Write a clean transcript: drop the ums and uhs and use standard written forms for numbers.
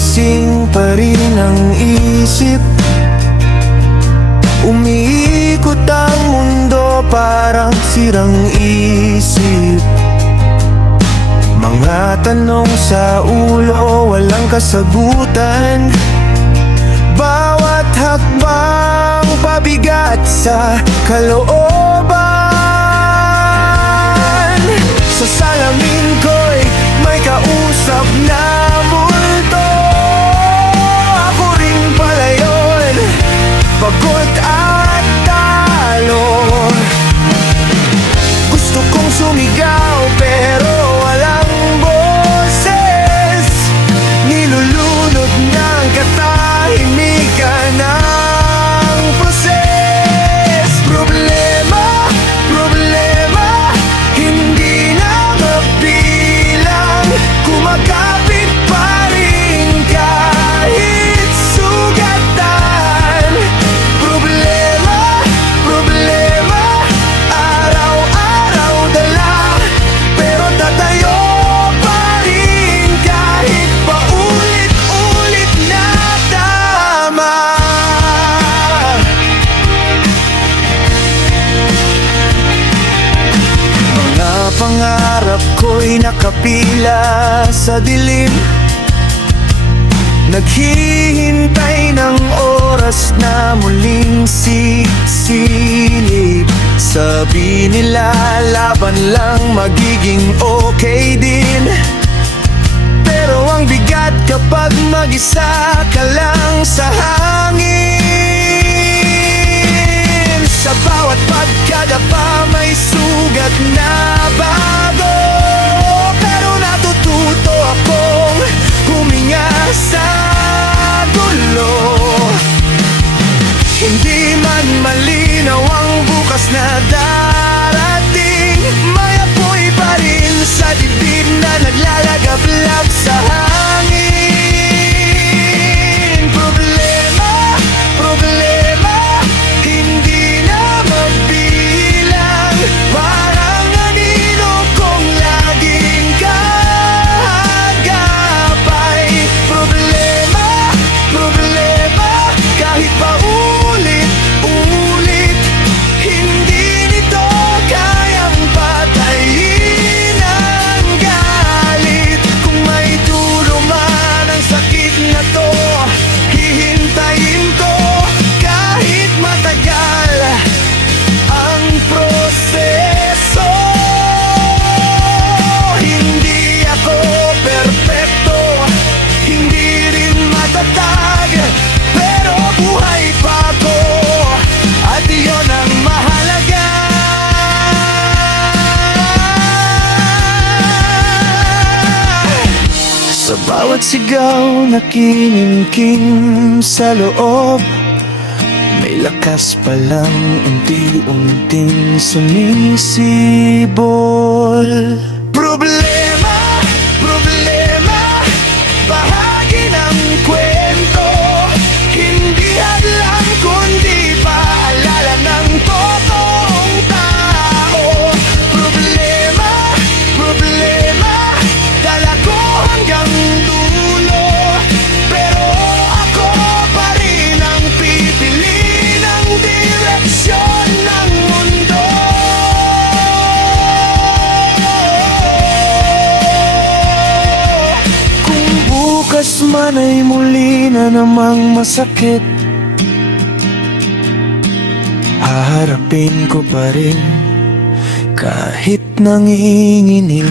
gising pa rin ang isip. Umiikot ang mundo parang sirang isip. Mga tanong sa ulo, walang kasagutan. Bawat hakbang pabigat sa kalooban. Sa salamin ko'y may kausap na multo. Ako rin pala yun, pagod at talo. Gusto kong sumigaw pero walang boses. Nilulunod ng katahimikan ng proses. Problema, problema, hindi na mabilang. Kumakapit pa rin kahit sugatan. Problema, problema, araw-araw dala. Pero tatayo pa rin kahit paulit-ulit na tama. Mga pangarap ko'y nakapila sa dilim. Naghihintay ng oras na muling sisilip. Sabi nila laban lang magiging okay din. Pero ang bigat kapag mag-isa ka lang sa hangin. Sa bawat pagkadapa may sugat na bago. Pero natututo akong huminga sa gulo. Hindi man malinaw ang bukas na darating, may apoy pa rin sa dibdib na naglalagablab sa hangin. Problema, problema, hindi na mabilang. Parang anino kong laging kahagapay. Problema, problema, kahit paulit-ulit, hindi nito kayang patayin ang galit. Kung may dulo man ang sakit na to, hihintayin ko kahit matagal ang proseso. Hindi ako perpekto, hindi rin matatag, pero buhay pa ako at iyon ang mahalaga. Sa bawat sigaw na kinimkim sa loob, may lakas palang unti-unting sumisibol. Problema, problema, bahagi ng kwento. Hindi hadlang kundi paalala ng totoong tao. Problema, problema, dala ko hanggang dulo. Pero ako pa rin ang pipili ng direksyon ng mundo. Kung bukas man ay muli na namang masakit, haharapin ko pa rin kahit nanginginig.